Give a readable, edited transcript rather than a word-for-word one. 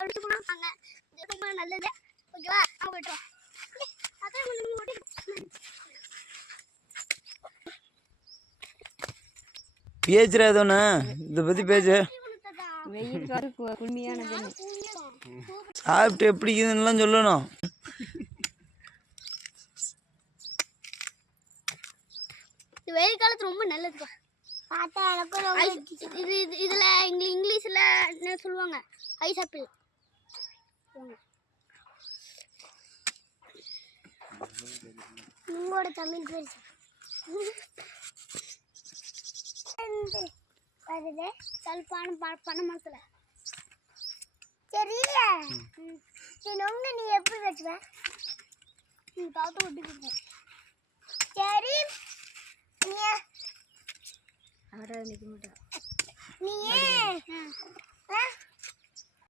சொல்லிட்டு போனாங்க ரொம்ப நல்லது ஓகேவா அவங்க விட்டுறோம் பேசுற ஏதோண்ணா இதை பத்தி பேசு வெயில் காலம் குளுமையானது சாப்பிட்டு எப்படி இருக்குதுன்னு சொல்லணும் வெயில் காலத்து ரொம்ப நல்லதுப்பா பார்த்தா எனக்கும் இது இதுல இங்கிலீஷ்ல என்ன சொல்லுவாங்க ஐஸ் ஆப்பிள் உங்களோட தமிழ் பேர் வருது கல்பான பண்ண மனசுல தெரியல நொங்க நீ எப்படி வச்சுவ தாத்தா விட்டு கொடுப்பேன் சரி நீ அவரை நிற்க மாட்டேன் நீ